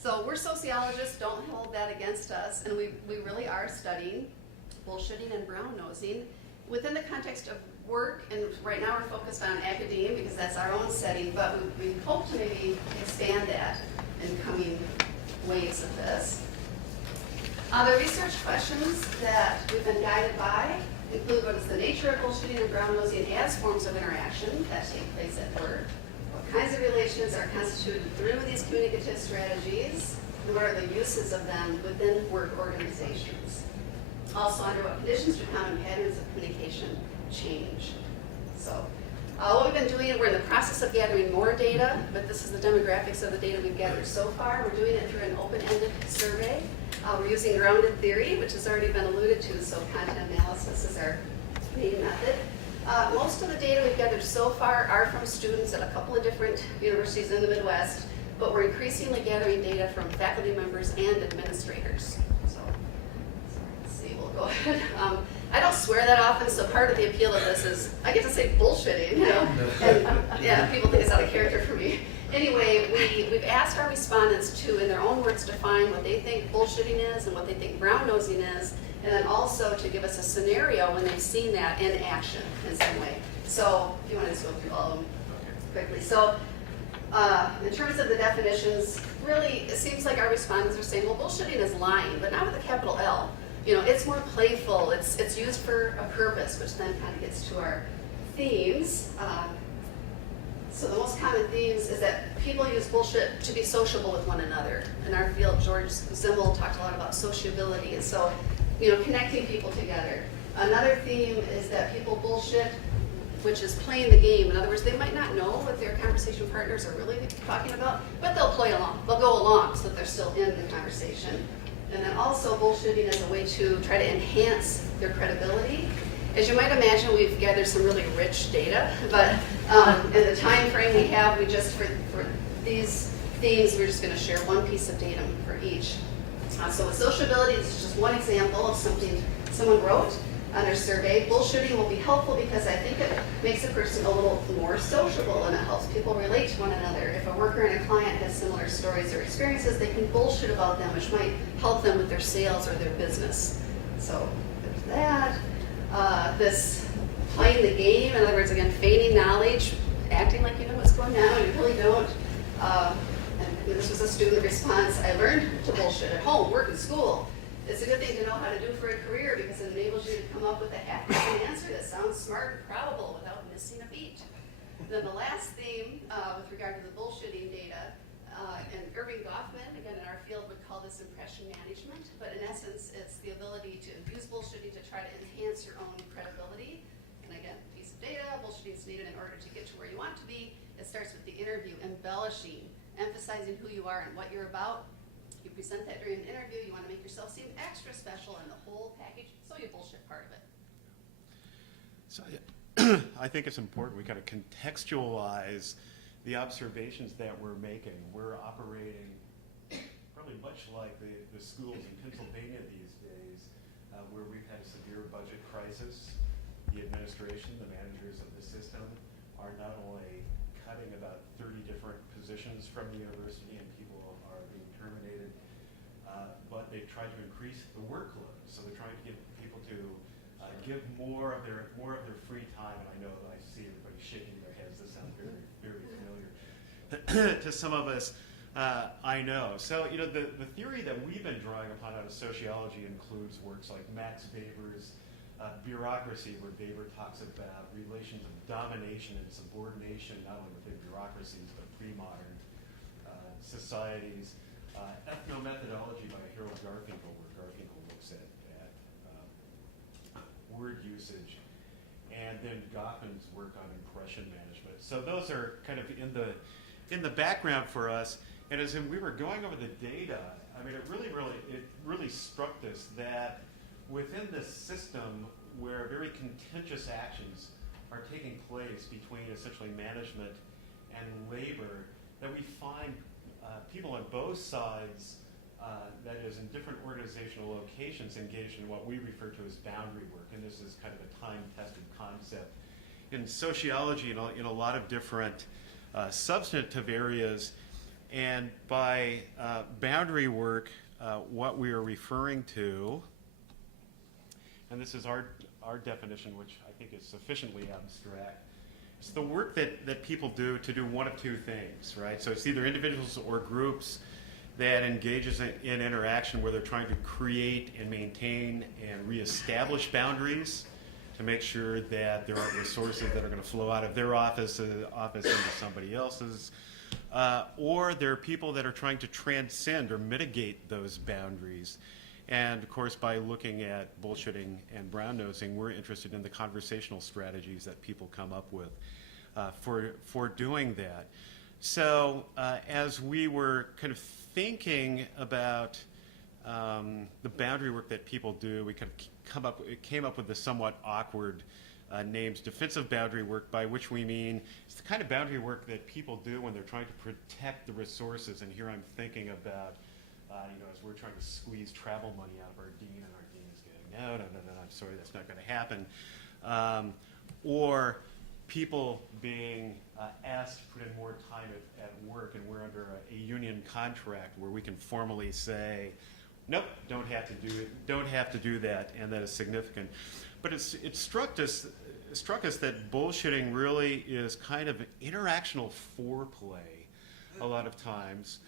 So we're sociologists, don't hold that against us, and we really are studying bullshitting and brown-nosing within the context of work, and right now we're focused on academia because that's our own setting, but we hope to maybe expand that in coming waves of this. The research questions that we've been guided by include what is the nature of bullshitting and brown-nosing as forms of interaction that take place at work, what kinds of relations are constituted through these communicative strategies, and what are the uses of them within work organizations. Also, under what conditions do common patterns of communication change? So, what we've been doing, we're in the process of gathering more data, but this is the demographics of the data we've gathered so far. We're doing it through an open-ended survey. We're using grounded theory, which has already been alluded to, so content analysis is our main method. Most of the data we've gathered so far are from students at a couple of different universities in the Midwest, but we're increasingly gathering data from faculty members and administrators. So let's see, we'll go ahead. I don't swear that often, so part of the appeal of this is I get to say bullshitting, and yeah, people think it's out of character for me. Anyway, we've asked our respondents to, in their own words, define what they think bullshitting is and what they think brown-nosing is, and then also to give us a scenario when they've seen that in action in some way. So if you want to just go through all of them quickly. So in terms of the definitions, really it seems like our respondents are saying, well, bullshitting is lying, but not with a capital L. It's more playful, it's used for a purpose, which then kind of gets to our themes. So the most common themes is that people use bullshit to be sociable with one another. In our field, George Zimmel talked a lot about sociability, and so, connecting people together. Another theme is that people bullshit, which is playing the game. In other words, they might not know what their conversation partners are really talking about, but they'll play along. They'll go along so that they're still in the conversation. And then also bullshitting is a way to try to enhance their credibility. As you might imagine, we've gathered some really rich data, but in the time frame we have, we just, for these themes, we're just going to share one piece of data for each. So with sociability, this is just one example of something someone wrote on their survey. Bullshitting will be helpful because I think it makes a person a little more sociable and it helps people relate to one another. If a worker and a client has similar stories or experiences, they can bullshit about them, which might help them with their sales or their business. So there's that. This playing the game, in other words, again, feigning knowledge, acting like you know what's going on, you really don't. And this was a student response. I learned to bullshit at home, work, and school. It's a good thing to know how to do for a career because it enables you to come up with a half-decent answer that sounds smart and probable without missing a beat. Then the last theme with regard to the bullshitting data, and Irving Goffman, again in our field, would call this impression management, but in essence it's the ability to use bullshitting to try to enhance your own credibility. And again, piece of data, bullshitting is needed in order to get to where you want to be. It starts with the interview, embellishing, emphasizing who you are and what you're about. You present that during an interview, you want to make yourself seem extra special in the whole package, so you bullshit part of it. So I think it's important we kind of contextualize the observations that we're making. We're operating probably much like the schools in Pennsylvania these days, where we've had a severe budget crisis. The administration, the managers of the system are not only cutting about 30 different positions from the university and people are being terminated, but they've tried to increase the workload. So they're trying to get people to give more of their free time. And I know that I see everybody shaking their heads. This sounds very, very familiar to some of us. I know. So the theory that we've been drawing upon out of sociology includes works like Max Weber's Bureaucracy, where Weber talks about relations of domination and subordination, not only within bureaucracies but pre-modern societies. Ethnomethodology by Harold Garfinkel, where Garfinkel looks at word usage, and then Goffman's work on impression management. So those are kind of in the background for us. And as we were going over the data, I mean, it really struck us that within this system where very contentious actions are taking place between essentially management and labor, that we find people on both sides, that is in different organizational locations, engaged in what we refer to as boundary work. And this is kind of a time-tested concept in sociology in a lot of different substantive areas. And by boundary work, what we are referring to, and this is our definition, which I think is sufficiently abstract, it's the work that people do to do one of two things, right? So it's either individuals or groups that engages in interaction where they're trying to create and maintain and reestablish boundaries to make sure that there aren't resources that are going to flow out of their office into somebody else's. Or there are people that are trying to transcend or mitigate those boundaries. And of course, by looking at bullshitting and brown-nosing, we're interested in the conversational strategies that people come up with for doing that. So as we were kind of thinking about the boundary work that people do, we kind of came up with the somewhat awkward names defensive boundary work, by which we mean it's the kind of boundary work that people do when they're trying to protect the resources. And here I'm thinking about, as we're trying to squeeze travel money out of our dean, and our dean is going, no, I'm sorry, that's not going to happen. Or people being asked to put in more time at work, and we're under a union contract where we can formally say, nope, don't have to do that, and that is significant. But it struck us that bullshitting really is kind of interactional foreplay a lot of times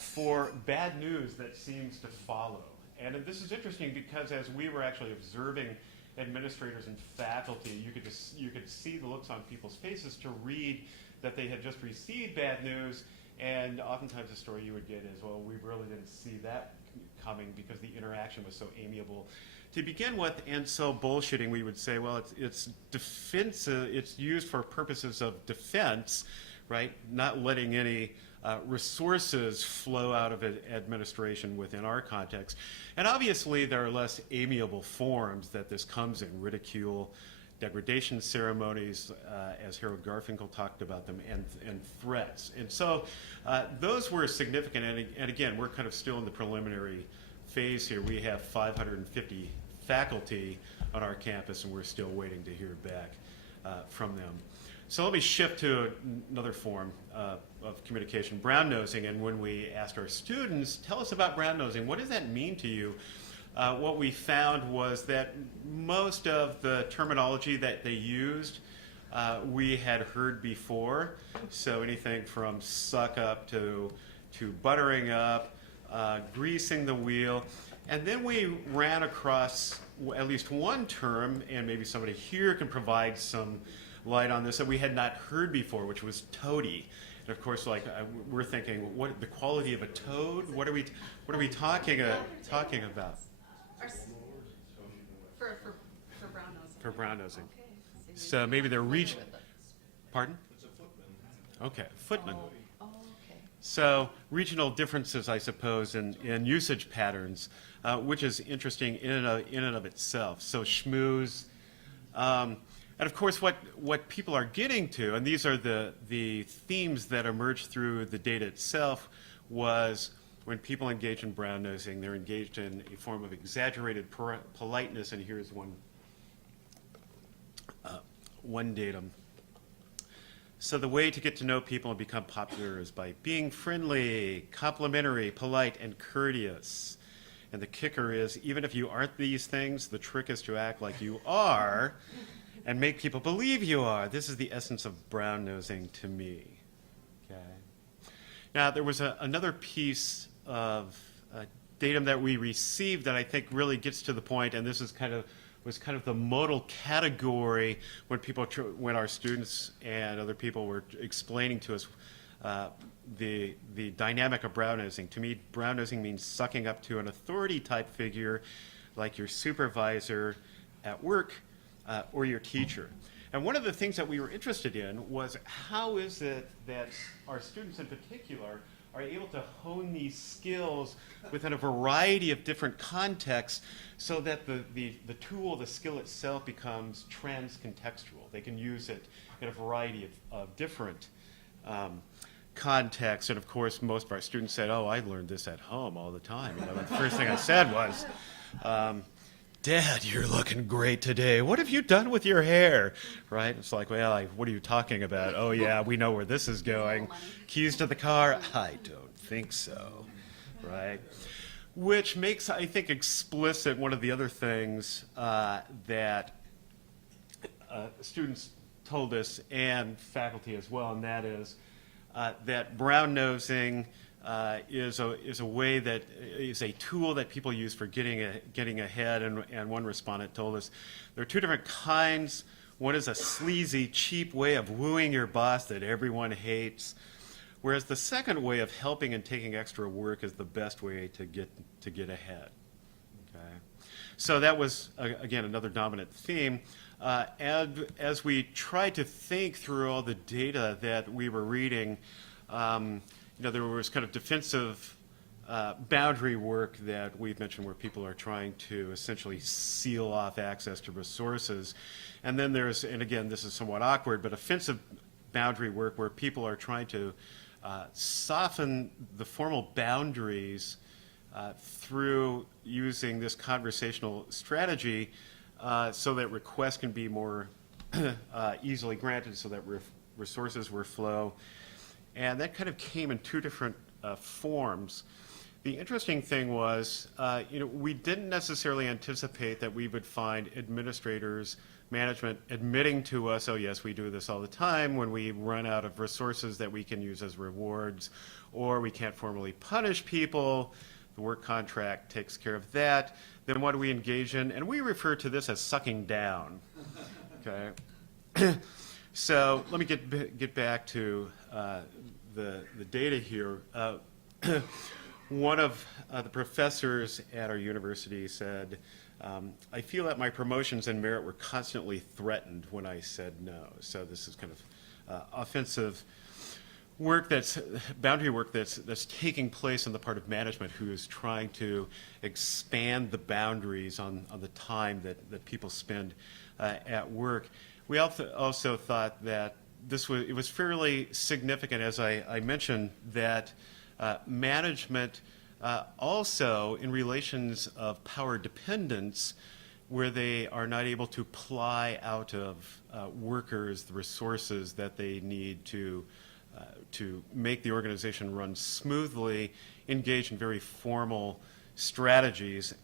for bad news that seems to follow. And this is interesting because as we were actually observing administrators and faculty, you could see the looks on people's faces to read that they had just received bad news, and oftentimes the story you would get is, well, we really didn't see that coming because the interaction was so amiable to begin with. And so bullshitting, we would say, well, it's defensive, it's used for purposes of defense, right? Not letting any resources flow out of administration within our context. And obviously there are less amiable forms that this comes in: ridicule, degradation ceremonies, as Harold Garfinkel talked about them, and threats. And so those were significant, and again, we're kind of still in the preliminary phase here. We have 550 faculty on our campus, and we're still waiting to hear back from them. So let me shift to another form of communication, brown-nosing. And when we asked our students, tell us about brown-nosing, what does that mean to you? What we found was that most of the terminology that they used we had heard before. So anything from suck up to buttering up, greasing the wheel. And then we ran across at least one term, and maybe somebody here can provide some light on this, that we had not heard before, which was toady. And of course, we're thinking, what the quality of a toad? What are we talking about? For brown nosing. For brown nosing. Okay. So maybe they're Pardon? It's a footman. Okay, footman. Oh, okay. So regional differences, I suppose, in usage patterns, which is interesting in and of itself. So schmooze, and of course, what people are getting to, and these are the themes that emerged through the data itself, was when people engage in brown nosing, they're engaged in a form of exaggerated politeness, and here's one datum. So the way to get to know people and become popular is by being friendly, complimentary, polite, and courteous. And the kicker is, even if you aren't these things, the trick is to act like you are and make people believe you are. This is the essence of brown nosing to me. Okay. Now, there was another piece of datum that we received that I think really gets to the point, and this is was kind of the modal category when our students and other people were explaining to us the dynamic of brown nosing. To me, brown nosing means sucking up to an authority type figure like your supervisor at work or your teacher. And one of the things that we were interested in was how is it that our students in particular are able to hone these skills within a variety of different contexts so that the tool, the skill itself, becomes trans-contextual. They can use it in a variety of different contexts. And of course, most of our students said, oh, I learned this at home all the time. The first thing I said was, Dad, you're looking great today. What have you done with your hair? Right? It's like, well, what are you talking about? Oh, yeah, we know where this is going. Keys to the car? I don't think so. Right? Which makes, I think, explicit one of the other things that students told us, and faculty as well, and that is that brown nosing is a way that is a tool that people use for getting ahead. And one respondent told us there are two different kinds. One is a sleazy, cheap way of wooing your boss that everyone hates, whereas the second way of helping and taking extra work is the best way to get ahead. Okay, so that was again another dominant theme. And as we tried to think through all the data that we were reading, there was kind of defensive boundary work that we've mentioned where people are trying to essentially seal off access to resources. And then there's, and again, this is somewhat awkward, but offensive boundary work where people are trying to soften the formal boundaries through using this conversational strategy so that requests can be more easily granted, so that resources will flow. And that kind of came in two different forms. The interesting thing was, we didn't necessarily anticipate that we would find administrators, management admitting to us, oh yes, we do this all the time when we run out of resources that we can use as rewards, or we can't formally punish people. The work contract takes care of that. Then what do we engage in? And we refer to this as sucking down. Okay. So let me get back to the data here. One of the professors at our university said, I feel that my promotions and merit were constantly threatened when I said no. So this is kind of offensive work boundary work that's taking place on the part of management, who is trying to expand the boundaries on the time that people spend at work. We also thought that it was fairly significant, as I mentioned, that management also, in relations of power dependence, where they are not able to ply out of workers the resources that they need to make the organization run smoothly, engage in very formal strategies,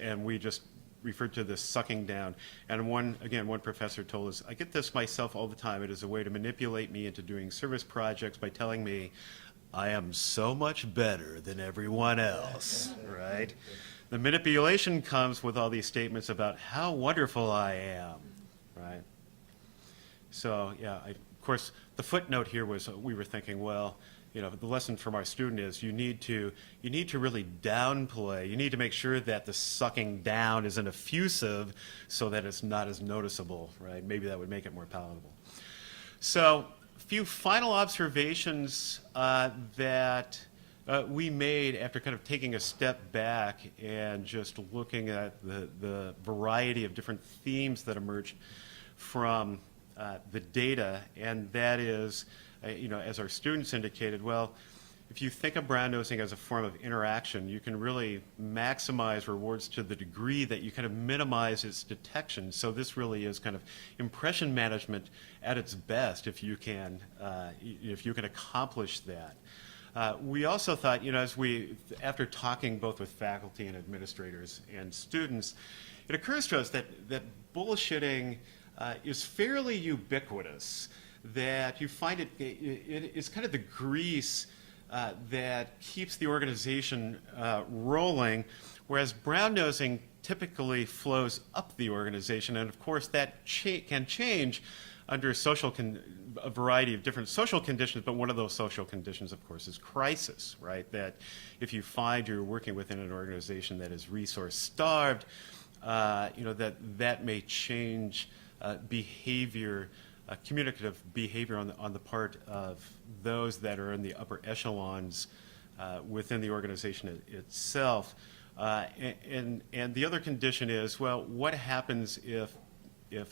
and we just referred to this sucking down. And one professor told us, I get this myself all the time. It is a way to manipulate me into doing service projects by telling me I am so much better than everyone else, right? The manipulation comes with all these statements about how wonderful I am, right? So, yeah, of course, the footnote here was we were thinking, well, the lesson from our student is you need to really downplay. You need to make sure that the sucking down isn't effusive so that it's not as noticeable, right? Maybe that would make it more palatable. So a few final observations that we made after kind of taking a step back and just looking at the variety of different themes that emerged from the data, and that is, as our students indicated, well, if you think of brown-nosing as a form of interaction, you can really maximize rewards to the degree that you kind of minimize its detection. So this really is kind of impression management at its best, if you can accomplish that. We also thought, after talking both with faculty and administrators and students, it occurs to us that bullshitting is fairly ubiquitous, that you find it's kind of the grease that keeps the organization rolling, whereas brown-nosing typically flows up the organization, and of course that can change under a variety of different social conditions, but one of those social conditions, of course, is crisis, right? That if you find you're working within an organization that is resource-starved, that may change behavior, communicative behavior on the part of those that are in the upper echelons within the organization itself. And the other condition is, well, what happens if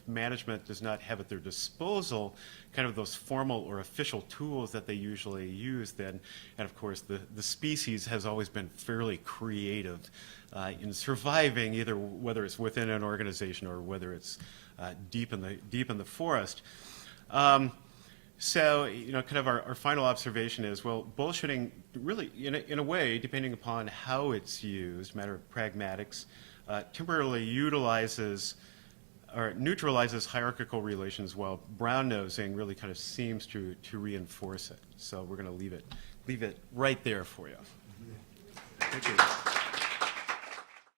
management does not have at their disposal kind of those formal or official tools that they usually use then? And of course, the species has always been fairly creative in surviving, either whether it's within an organization or whether it's deep in the forest. So, kind of our final observation is, well, bullshitting really, in a way, depending upon how it's used, matter of pragmatics, temporarily utilizes or neutralizes hierarchical relations, while brown-nosing really kind of seems to reinforce it. So we're going to leave it right there for you. Thank you.